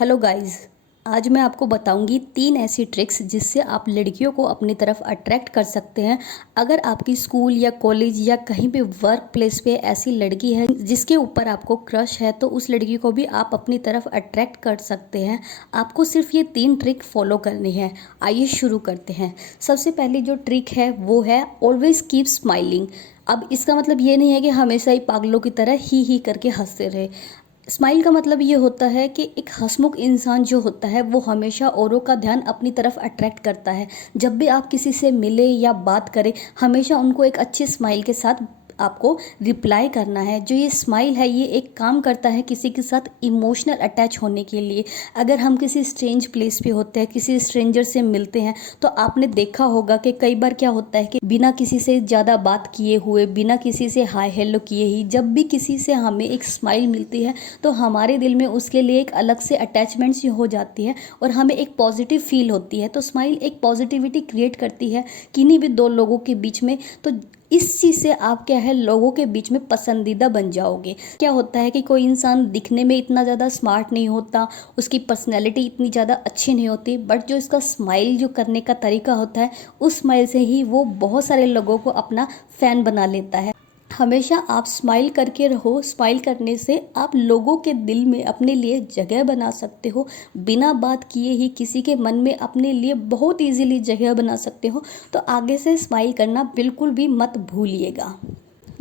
Hello guys. आज मैं आपको बताऊंगी 3 ऐसी ट्रिक्स जिससे आप लड़कियों को अपनी तरफ अट्रैक्ट कर सकते हैं। अगर आपकी स्कूल या कॉलेज या कहीं पे वर्क प्लेस पे ऐसी लड़की है जिसके ऊपर आपको क्रश है, तो उस लड़की को भी आप अपनी तरफ अट्रैक्ट कर सकते हैं। आपको सिर्फ ये 3 ट्रिक फॉलो करनी है। आइए शुरू करते हैं। सबसे पहली जो ट्रिक है वो है ऑलवेज कीप स्माइलिंग। अब इसका मतलब ये नहीं है कि हमेशा ही पागलों की तरह ही करके हंसते रहे। स्माइल का मतलब ये होता है कि एक हंसमुख इंसान जो होता है वो हमेशा औरों का ध्यान अपनी तरफ अट्रैक्ट करता है। जब भी आप किसी से मिले या बात करें, हमेशा उनको एक अच्छी स्माइल के साथ आपको रिप्लाई करना है। जो ये स्माइल है ये एक काम करता है किसी के साथ इमोशनल अटैच होने के लिए। अगर हम किसी स्ट्रेंज प्लेस पे होते हैं, किसी स्ट्रेंजर से मिलते हैं, तो आपने देखा होगा कि कई बार क्या होता है कि बिना किसी से ज़्यादा बात किए हुए, बिना किसी से हाय हेलो किए ही जब भी किसी से हमें एक स्माइल मिलती है तो हमारे दिल में उसके लिए एक अलग से अटैचमेंट सी हो जाती है और हमें एक पॉजिटिव फील होती है। तो स्माइल एक पॉजिटिविटी क्रिएट करती है किन्हीं भी दो लोगों के बीच में। तो इस चीज़ से आप क्या है लोगों के बीच में पसंदीदा बन जाओगे। क्या होता है कि कोई इंसान दिखने में इतना ज़्यादा स्मार्ट नहीं होता, उसकी पर्सनैलिटी इतनी ज़्यादा अच्छी नहीं होती, बट जो इसका स्माइल जो करने का तरीका होता है, उस स्माइल से ही वो बहुत सारे लोगों को अपना फ़ैन बना लेता है। हमेशा आप स्माइल करके रहो। स्माइल करने से आप लोगों के दिल में अपने लिए जगह बना सकते हो। बिना बात किए ही किसी के मन में अपने लिए बहुत इजीली जगह बना सकते हो। तो आगे से स्माइल करना बिल्कुल भी मत भूलिएगा।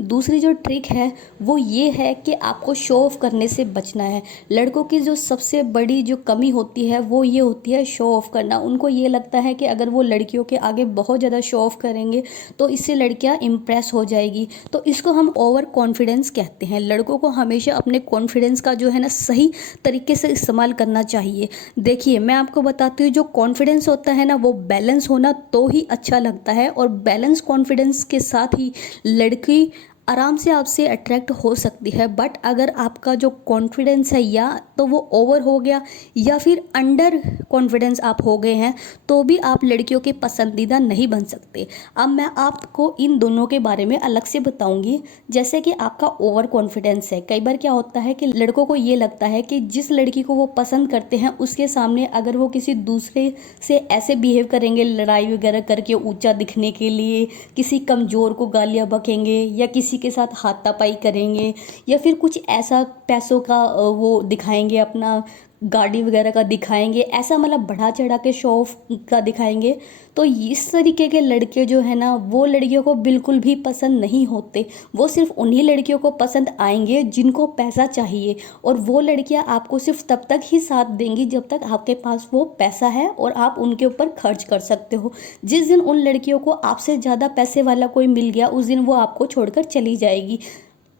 दूसरी जो ट्रिक है वो ये है कि आपको शो ऑफ करने से बचना है। लड़कों की जो सबसे बड़ी जो कमी होती है वो ये होती है शो ऑफ करना। उनको ये लगता है कि अगर वो लड़कियों के आगे बहुत ज़्यादा शो ऑफ करेंगे तो इससे लड़कियां इम्प्रेस हो जाएगी। तो इसको हम ओवर कॉन्फिडेंस कहते हैं। लड़कों को हमेशा अपने कॉन्फिडेंस का जो है ना सही तरीके से इस्तेमाल करना चाहिए। देखिए, मैं आपको बताती हूँ, जो कॉन्फिडेंस होता है ना वो बैलेंस होना तो ही अच्छा लगता है, और बैलेंस कॉन्फिडेंस के साथ ही लड़की आराम से आपसे अट्रैक्ट हो सकती है। बट अगर आपका जो कॉन्फिडेंस है या तो वो ओवर हो गया या फिर अंडर कॉन्फिडेंस आप हो गए हैं, तो भी आप लड़कियों के पसंदीदा नहीं बन सकते। अब मैं आपको इन दोनों के बारे में अलग से बताऊंगी। जैसे कि आपका ओवर कॉन्फिडेंस है, कई बार क्या होता है कि लड़कों को ये लगता है कि जिस लड़की को वो पसंद करते हैं उसके सामने अगर वो किसी दूसरे से ऐसे बिहेव करेंगे, लड़ाई वगैरह करके ऊंचा दिखने के लिए, किसी कमज़ोर को गालियाँ बकेंगे या किसी के साथ हाथापाई करेंगे या फिर कुछ ऐसा पैसों का वो दिखाएंगे, अपना गाड़ी वगैरह का दिखाएंगे, ऐसा मतलब बढ़ा चढ़ा के शो ऑफ का दिखाएंगे, तो इस तरीके के लड़के जो है ना वो लड़कियों को बिल्कुल भी पसंद नहीं होते। वो सिर्फ उन्हीं लड़कियों को पसंद आएंगे जिनको पैसा चाहिए, और वो लड़कियां आपको सिर्फ तब तक ही साथ देंगी जब तक आपके पास वो पैसा है और आप उनके ऊपर खर्च कर सकते हो। जिस दिन उन लड़कियों को आपसे ज़्यादा पैसे वाला कोई मिल गया उस दिन वो आपको छोड़कर चली जाएगी।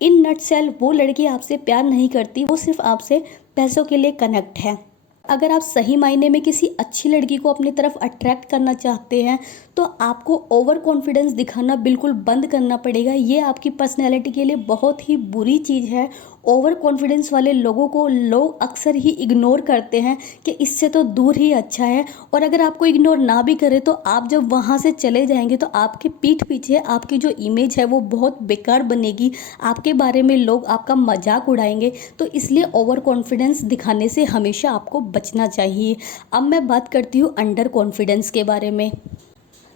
इन नटसेल वो लड़की आपसे प्यार नहीं करती, वो सिर्फ आपसे पैसों के लिए कनेक्ट है। अगर आप सही मायने में किसी अच्छी लड़की को अपनी तरफ अट्रैक्ट करना चाहते हैं तो आपको ओवर कॉन्फिडेंस दिखाना बिल्कुल बंद करना पड़ेगा। ये आपकी पर्सनैलिटी के लिए बहुत ही बुरी चीज़ है। ओवर कॉन्फिडेंस वाले लोगों को लोग अक्सर ही इग्नोर करते हैं कि इससे तो दूर ही अच्छा है। और अगर आपको इग्नोर ना भी करे तो आप जब वहाँ से चले जाएंगे तो आपके पीठ पीछे आपकी जो इमेज है वो बहुत बेकार बनेगी। आपके बारे में लोग आपका मजाक उड़ाएंगे। तो इसलिए ओवर कॉन्फिडेंस दिखाने से हमेशा आपको बचना चाहिए। अब मैं बात करती हूँ अंडर कॉन्फिडेंस के बारे में।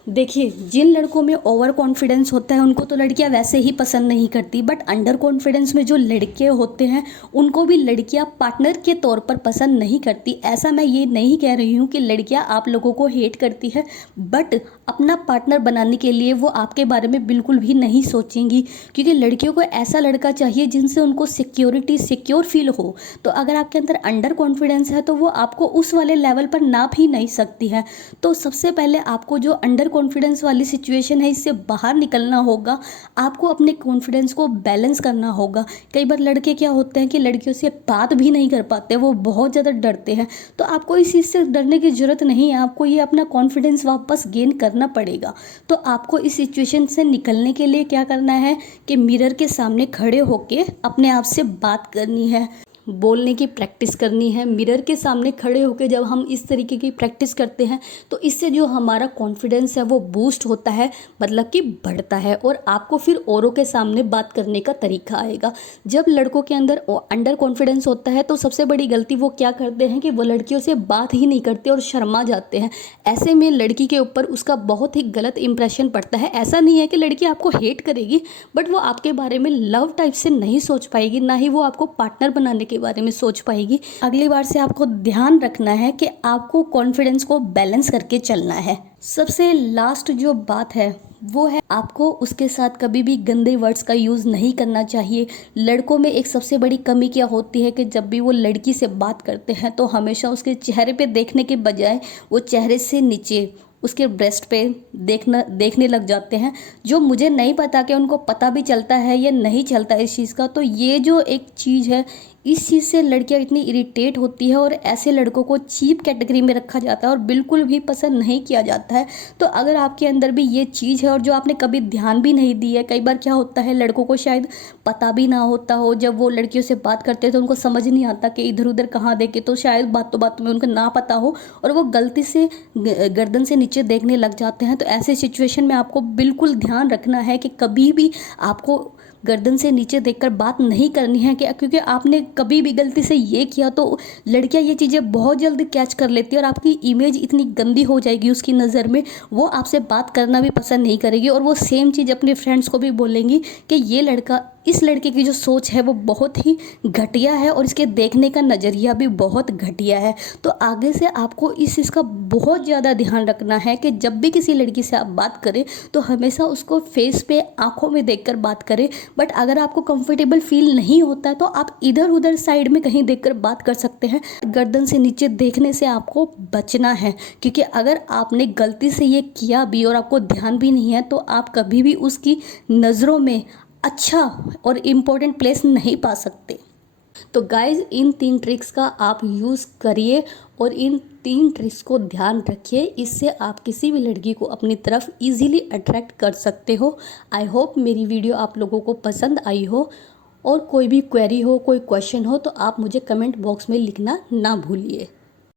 देखिए, जिन लड़कों में ओवर कॉन्फिडेंस होता है उनको तो लड़कियां वैसे ही पसंद नहीं करती, बट अंडर कॉन्फिडेंस में जो लड़के होते हैं उनको भी लड़कियां पार्टनर के तौर पर पसंद नहीं करती। ऐसा मैं ये नहीं कह रही हूँ कि लड़कियां आप लोगों को हेट करती है, बट अपना पार्टनर बनाने के लिए वो आपके बारे में बिल्कुल भी नहीं सोचेंगी, क्योंकि लड़कियों को ऐसा लड़का चाहिए जिनसे उनको सिक्योर फील हो। तो अगर आपके अंदर अंडर कॉन्फिडेंस है तो वो आपको उस वाले लेवल पर नाप ही नहीं सकती है। तो सबसे पहले आपको जो अंडर कॉन्फिडेंस वाली सिचुएशन है इससे बाहर निकलना होगा। आपको अपने कॉन्फिडेंस को बैलेंस करना होगा। कई बार लड़के क्या होते हैं कि लड़कियों से बात भी नहीं कर पाते, वो बहुत ज़्यादा डरते हैं। तो आपको इस चीज़ से डरने की ज़रूरत नहीं है। आपको ये अपना कॉन्फिडेंस वापस गेन करना पड़ेगा। तो आपको इस सिचुएशन से निकलने के लिए क्या करना है कि मिरर के सामने खड़े होके अपने आप से बात करनी है। बोलने की प्रैक्टिस करनी है। मिरर के सामने खड़े होकर जब हम इस तरीके की प्रैक्टिस करते हैं तो इससे जो हमारा कॉन्फिडेंस है वो बूस्ट होता है, मतलब कि बढ़ता है, और आपको फिर औरों के सामने बात करने का तरीका आएगा। जब लड़कों के अंदर अंडर कॉन्फिडेंस होता है तो सबसे बड़ी गलती वो क्या करते हैं कि वो लड़कियों से बात ही नहीं करते और शर्मा जाते हैं। ऐसे में लड़की के ऊपर उसका बहुत ही गलत इंप्रेशन पड़ता है। ऐसा नहीं है कि लड़की आपको हेट करेगी, बट वो आपके बारे में लव टाइप से नहीं सोच पाएगी, ना ही वो आपको पार्टनर बनाने के बारे में सोच पाएगी। अगली बार से आपको ध्यान रखना है कि आपको कॉन्फिडेंस को बैलेंस करके चलना है। सबसे लास्ट जो बात है वो है, आपको उसके साथ कभी भी गंदे वर्ड्स का यूज़ नहीं करना चाहिए। लड़कों में एक सबसे बड़ी कमी क्या होती है कि जब भी वो लड़की से बात करते हैं तो हमेशा उसके चेहरे पे देखने के बजाय वो चेहरे से नीचे उसके ब्रेस्ट पे देखने लग जाते हैं, जो मुझे नहीं पता कि उनको पता भी चलता है या नहीं चलता इस चीज़ का। तो ये जो एक चीज़ है, इस चीज़ से लड़कियां इतनी इरिटेट होती है और ऐसे लड़कों को चीप कैटेगरी में रखा जाता है और बिल्कुल भी पसंद नहीं किया जाता है। तो अगर आपके अंदर भी ये चीज़ है और जो आपने कभी ध्यान भी नहीं दी है, कई बार क्या होता है लड़कों को शायद पता भी ना होता हो, जब वो लड़कियों से बात करते हैं तो उनको समझ नहीं आता कि इधर उधर कहाँ देखे, तो शायद बात में उनको ना पता हो और वो गलती से गर्दन से नीचे देखने लग जाते हैं। तो ऐसे सिचुएशन में आपको बिल्कुल ध्यान रखना है कि कभी भी आपको गर्दन से नीचे देखकर बात नहीं करनी है, कि क्योंकि आपने कभी भी गलती से ये किया तो लड़कियां ये चीज़ें बहुत जल्दी कैच कर लेती है और आपकी इमेज इतनी गंदी हो जाएगी उसकी नज़र में, वो आपसे बात करना भी पसंद नहीं करेगी और वो सेम चीज़ अपने फ्रेंड्स को भी बोलेंगी कि ये लड़का, इस लड़के की जो सोच है वो बहुत ही घटिया है और इसके देखने का नज़रिया भी बहुत घटिया है। तो आगे से आपको इस चीज़ का बहुत ज़्यादा ध्यान रखना है कि जब भी किसी लड़की से आप बात करें तो हमेशा उसको फेस पे आंखों में देखकर बात करें। बट अगर आपको कंफर्टेबल फील नहीं होता है तो आप इधर उधर साइड में कहीं देखकर बात कर सकते हैं। गर्दन से नीचे देखने से आपको बचना है, क्योंकि अगर आपने गलती से ये किया भी और आपको ध्यान भी नहीं है तो आप कभी भी उसकी नज़रों में अच्छा और इम्पोर्टेंट प्लेस नहीं पा सकते। तो गाइज, इन 3 ट्रिक्स का आप यूज़ करिए और इन 3 ट्रिक्स को ध्यान रखिए। इससे आप किसी भी लड़की को अपनी तरफ इजीली अट्रैक्ट कर सकते हो। आई होप मेरी वीडियो आप लोगों को पसंद आई हो, और कोई भी क्वेरी हो, कोई क्वेश्चन हो तो आप मुझे कमेंट बॉक्स में लिखना ना भूलिए।